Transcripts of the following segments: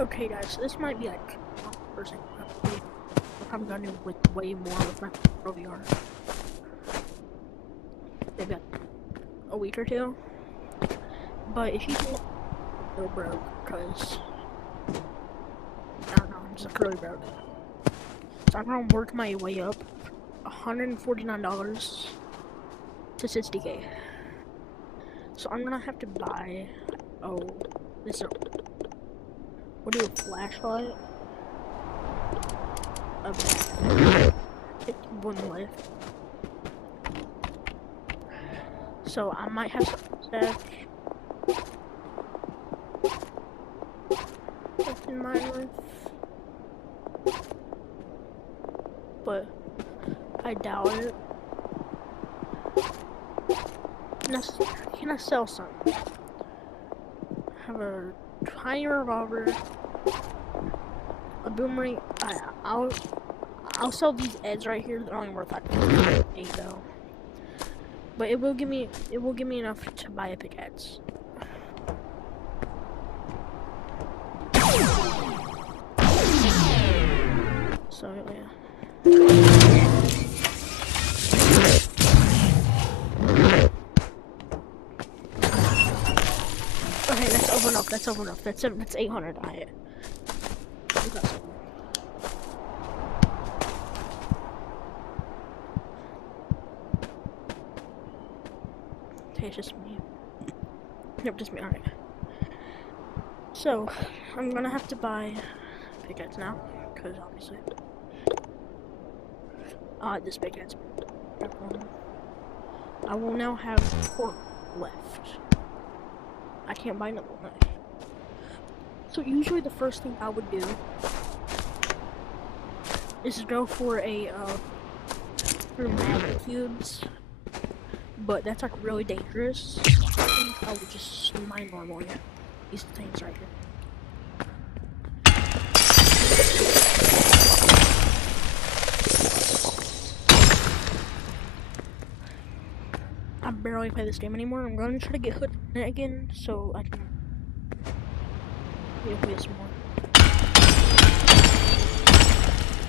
Okay, guys, this might be like first thing. I'm gonna do with way more with my Pro VR. Maybe like a week or two. But if you can go broke, because I don't know, I'm just like really broke. So I'm gonna work my way up $149 to 60K. So I'm gonna have to buy this what do a flashlight? A bag. It wouldn't live. So I might have some stash in my life. But I doubt it. Can I sell some? Have a tiny revolver, a boomerang. I'll sell these Eds right here. They're only worth like $8 though. But it will give me enough to buy a pickaxe. So yeah. Okay, that's over enough. That's over enough. That's 800 diet. Okay, it's just me. Yep, just me. Alright. So, I'm gonna have to buy pickaxe now, because obviously. This pickaxe. I will now have 4 left. I can't buy another one. So usually the first thing I would do is go for for magma cubes, but that's like really dangerous. I think I would just mine normally these things right here. I barely play this game anymore. I'm going to try to get hooked in it again so I can play some more.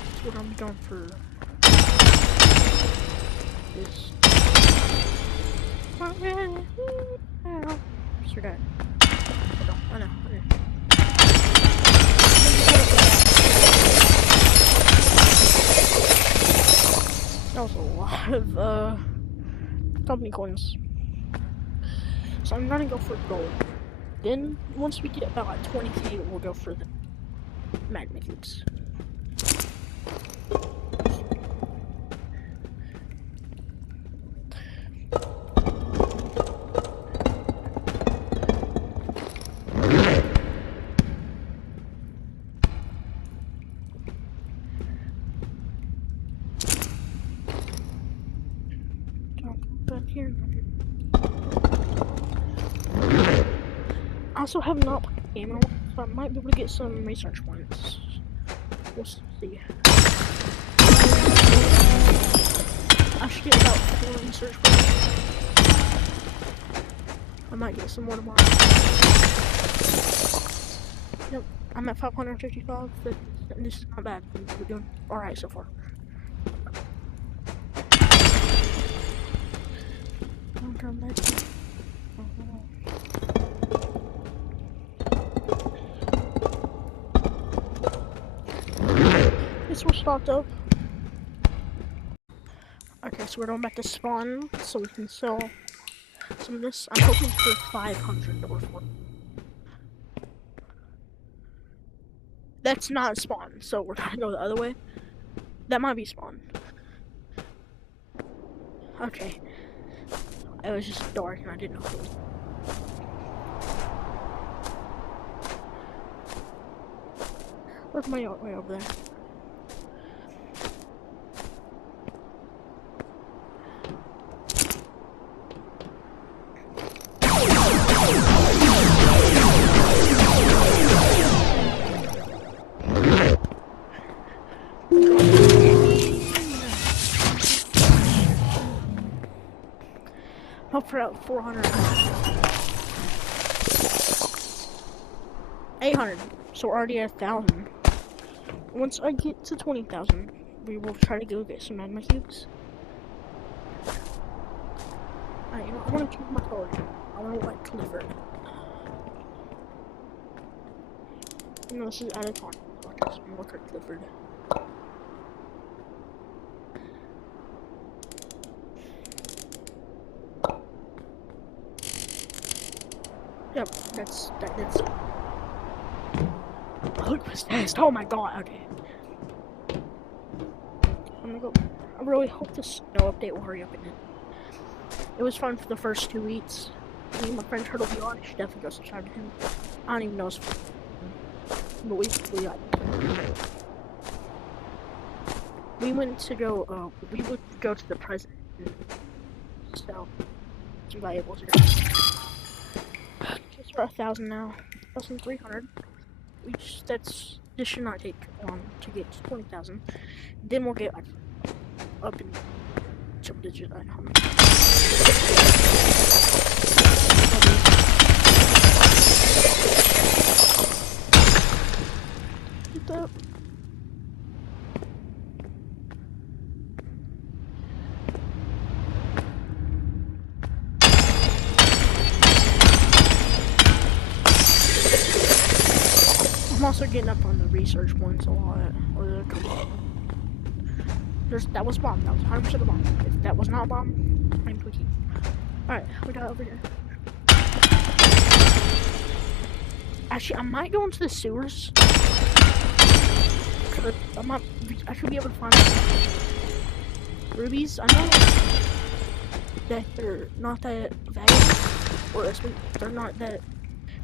That's what I'm going for this. Sure that. I know. That was a lot of company coins. So I'm gonna go for gold. Then once we get about like 20K, we'll go for the magma cubes. Back here. I also have not played the game in a while, so I might be able to get some research points. We'll see. I should get about 4 research points. I might get some more tomorrow. Yep, I'm at 555. This is not bad. We're doing alright so far. Don't turn back. This was stocked up. Okay, so we're going back to spawn so we can sell some of this. I'm hoping for 500 or 4. That's not spawn, so we're gonna go the other way. That might be spawn. Okay. It was just dark and I didn't know. Where's my way over there? Hope for out 400. 800. So we're already at 1,000. Once I get to 20,000, we will try to go get some magma cubes. Alright, you know, I want to change my color. I want to like Clifford. You know, this is out of time. I'm looking at Clifford. Yep, that's look what's fast. Oh my god, okay. I'm gonna go. I really hope the snow update will hurry up in it. It was fun for the first 2 weeks. Me and my friend Turtle be on. You should definitely go subscribe to him. I don't even know his but we went to go, we would go to the president. So, it's valuable to do. It's for 1,000 now. 1,300. This should not take long to get to 20,000. Then we'll get up in triple digits. I don't know. Get that. I'm also getting up on the research points a lot. That was bomb. That was 100% a bomb. If that was not a bomb, I'm tweaking. Alright, we got over here. Actually, I might go into the sewers. I should be able to find rubies. I know that they're not that valuable, or they're not that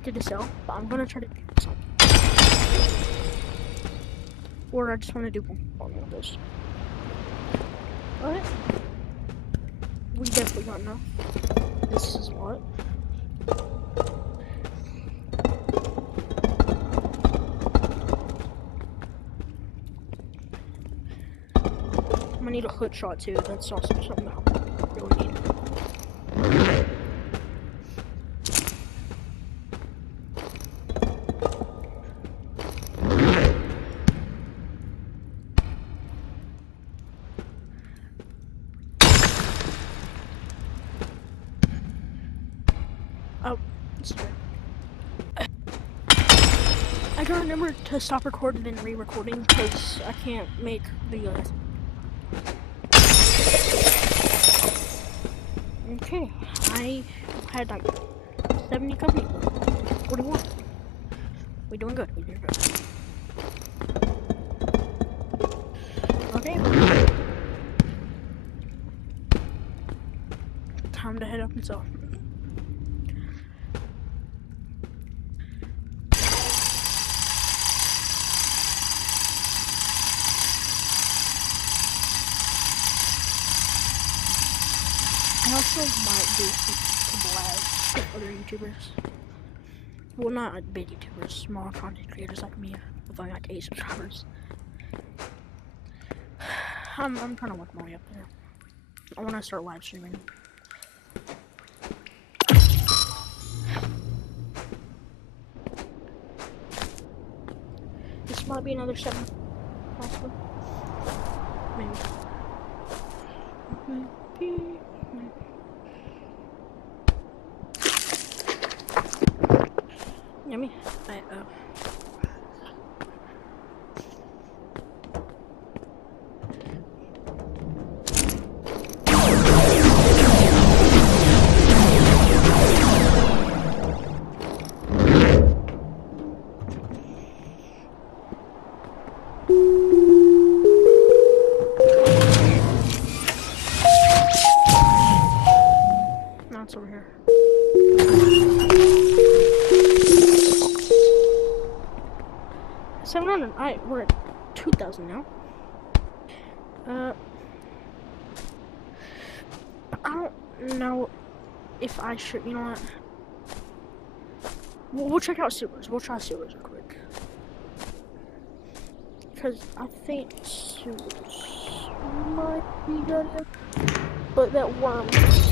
good to sell, but I'm gonna try to do something. Or I just want to do one of those. Alright. We definitely got enough. This is what? I'm gonna need a hook shot too. That's also something that I really need. Oh, sorry. I gotta remember to stop recording and re-recording because I can't make videos. Okay, I had like 70 company. What do you want? We're doing good. We're doing good. Okay. Time to head up and sell. I also might do some collabs with other YouTubers. Well, not like big YouTubers, small content creators like me with only like 8 subscribers. I'm trying to work my way up there. I want to start live streaming. This might be another 7, possibly. Maybe. Yummy. No, it's over here. Alright, we're at 2,000 now. I don't know if I should, you know what? We'll check out sewers. We'll try sewers real quick. Because I think sewers might be good. But that worm is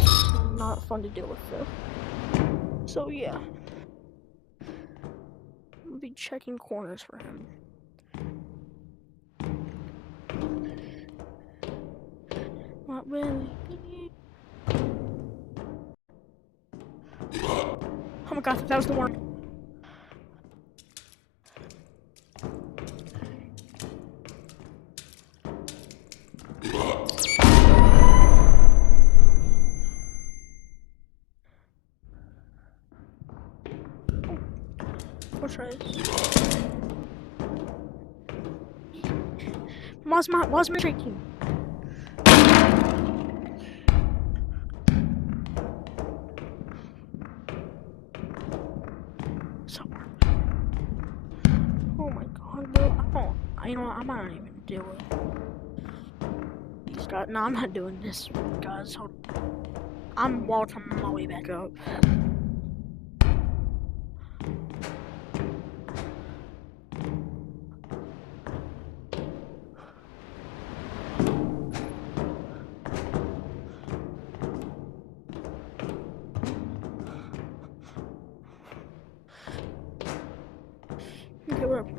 not fun to deal with though. So yeah. be checking corners for him. What will it be? Oh my god, that was the one. We'll try this. Why's my shaking? Somewhere. Oh my god, bro. You know what? I might not even do it. These guys. No, I'm not doing this, guys. Hold on. I'm walking my way back up. Okay, we're up.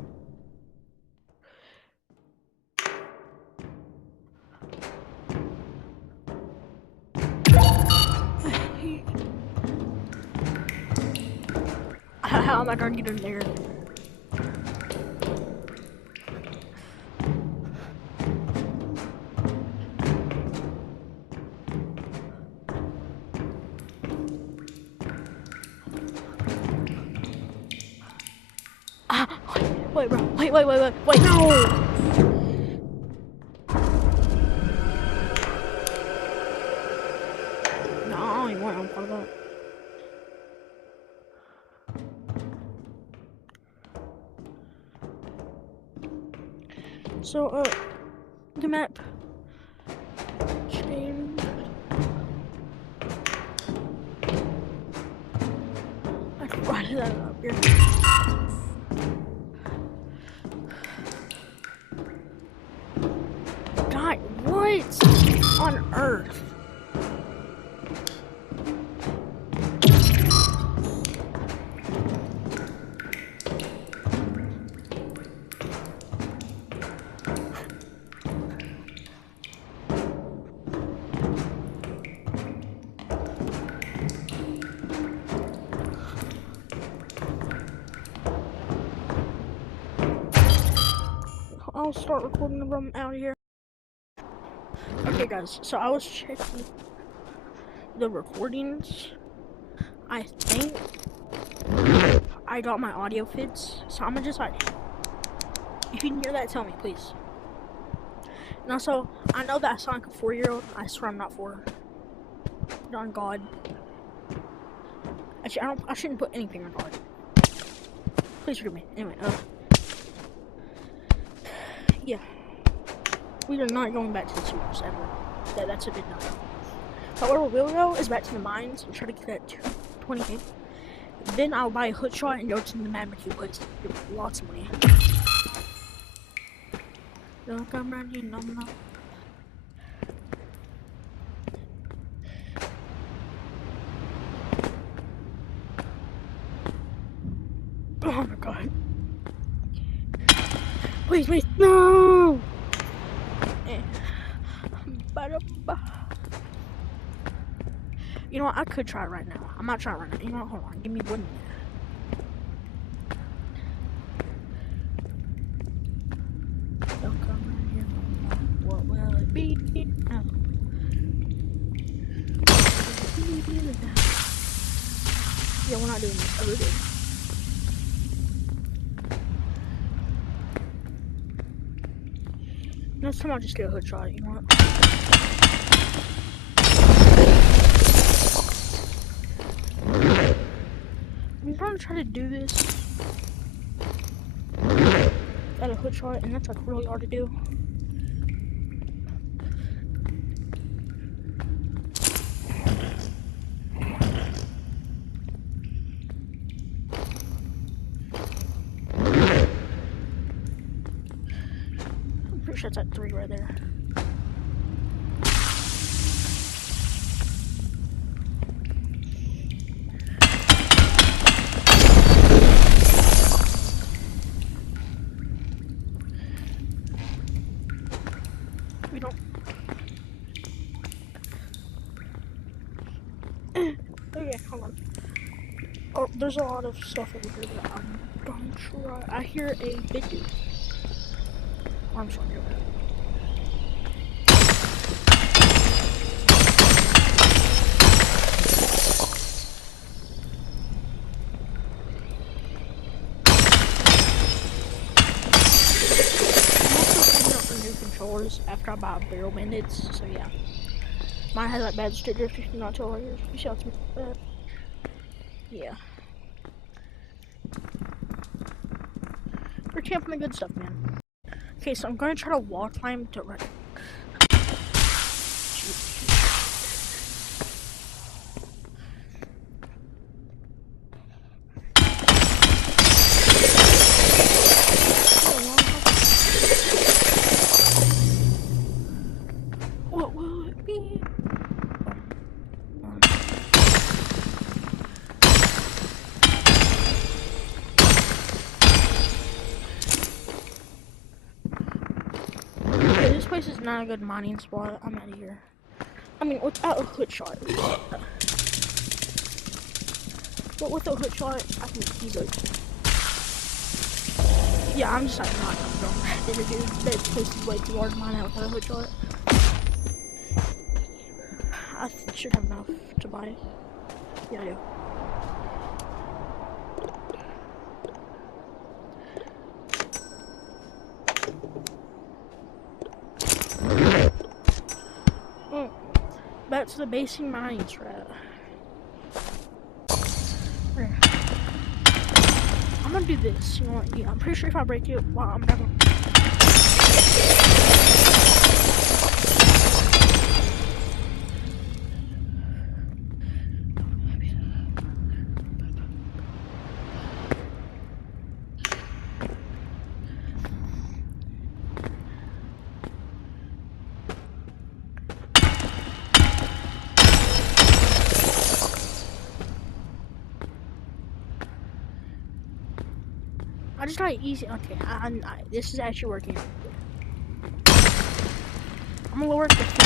How am I gonna get in there? Wait, bro. Wait, no! No, I don't even want to that. So, the map changed. I brought that up here. God, what on earth? I'll start recording the room out of here. Okay guys, so I was checking the recordings. I think I got my audio fits, so I'm gonna just like, if you can hear that, tell me please. And also, I know that I sound like a 4-year-old. I swear I'm not 4. On God. Actually, I shouldn't put anything on God. Please forgive me. Anyway, yeah. We are not going back to the sewers ever. That's a big no. But where we will go is back to the mines and try to get that 20K. Then I'll buy a hood shot and go to the Magma-Q place. Get lots of money. Don't come around here, no. Oh my god. Please, no! You know what, I could try it right now. I'm not trying right now. You know what, hold on, give me 1 minute. Don't come around here no more. What will it be now? Yeah, we're not doing this. Oh, we're doing. Next time I'll just get a hood shot, you know what? I'm gonna try to do this at a hood shot, and that's like really hard to do. I'm pretty sure it's at 3 right there. We don't. Okay, hold on. Oh, there's a lot of stuff over here that I'm gonna try. I hear a big dude. I'm sorry. Controllers after I buy barrel bandits, so yeah. Mine has that bad sticker if you're not totally here. You see how it's bad? Yeah. We're camping the good stuff, man. Okay, so I'm gonna try to wall climb to right. What will it be? Okay, this place is not a good mining spot. I'm out of here. I mean, without a hood shot. But with a hood shot, I can easily. Yeah, I'm just like not going to do. This place is way too large to mine out without a hood shot. I should have enough to buy it. Yeah, I do. Back to the basing mining strat. I'm gonna do this. You know what? Yeah, I'm pretty sure if I break it, well, I'm never. I just tried easy. Okay, this is actually working. I'm gonna lower it to 50.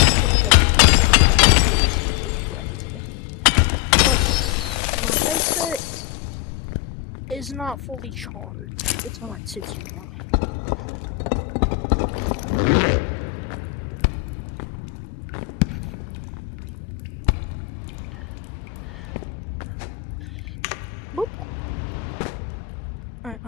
My is not fully charged. It's on like 61. Boop. Alright,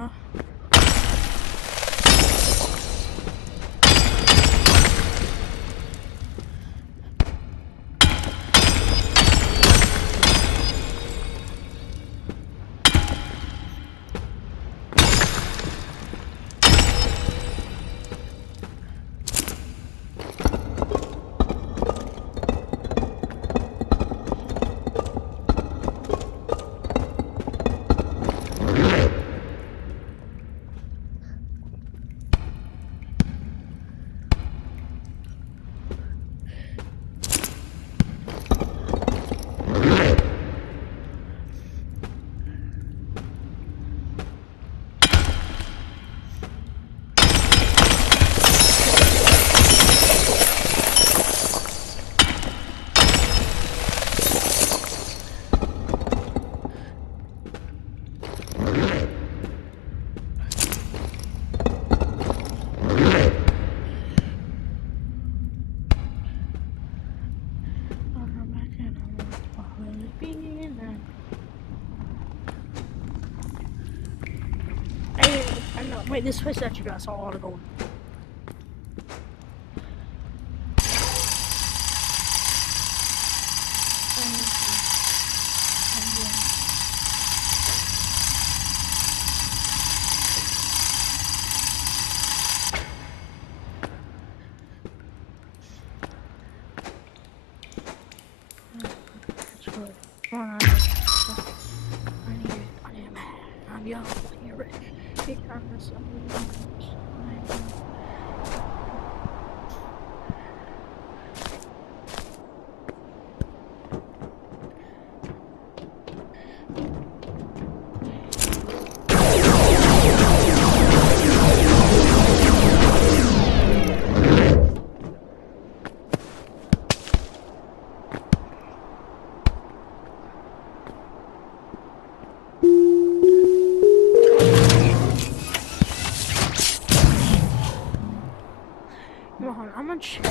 wait, this place actually got a lot of gold. I'm young, you're rich. Because I'm gonna check.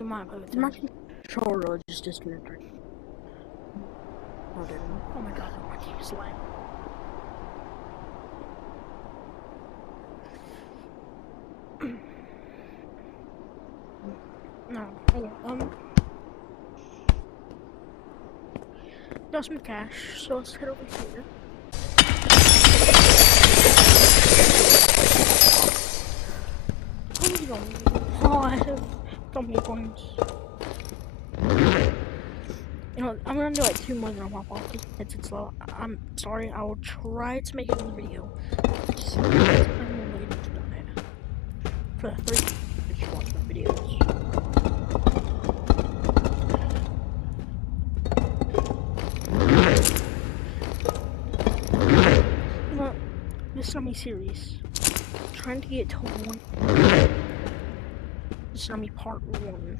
My controller just disconnected. Oh my god, my game is lagging. No, okay, got some cash, so let's head over here. Oh, I have so many coins. You know, I'm gonna do like 2 more than I'll pop off because it's slow. I'm sorry, I will try to make another video. I'm really need to do it. For the 3 if you watch my videos. You know, this Tsunami series. I'm trying to get to 1. This Tsunami part 1.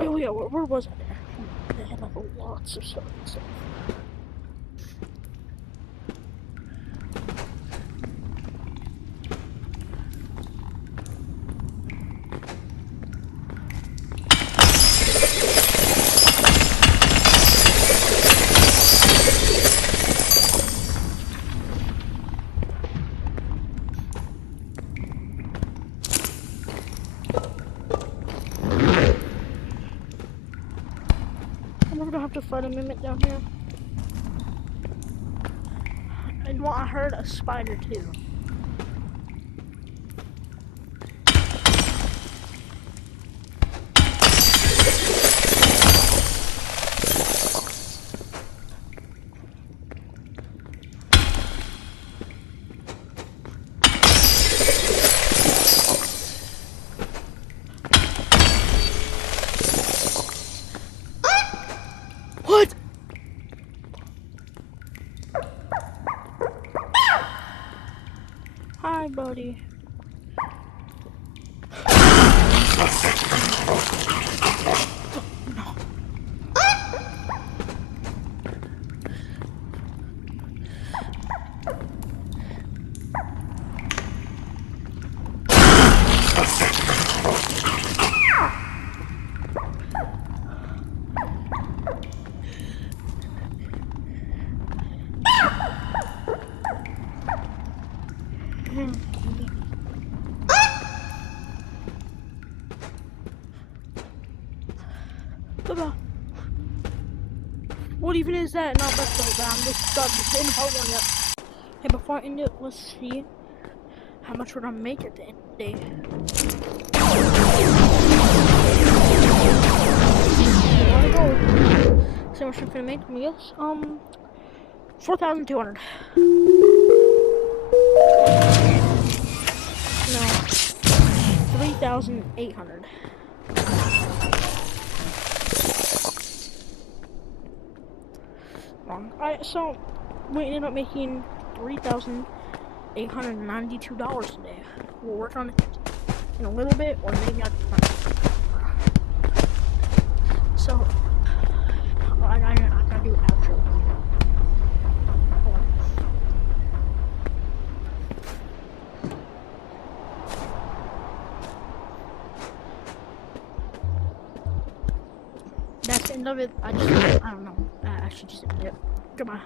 Oh yeah, where was I there? They had like lots of stuff and stuff. I'm gonna have to fight a mimic down here. And well, I heard a spider too. What? Hi, buddy. No. What even is that? Not let's go down. This is in part 1 yet. Hey, before I end it, let's see how much we're gonna make at the end of the day. Wanna go? See how much I'm gonna make? Let me guess. 4,200. No, 3,800. Alright, so we ended up making $3,892 today. We'll work on it in a little bit, or maybe I'll so I gotta do an outro. Hold on. That's the end of it. I don't know. I should just end it. Goodbye.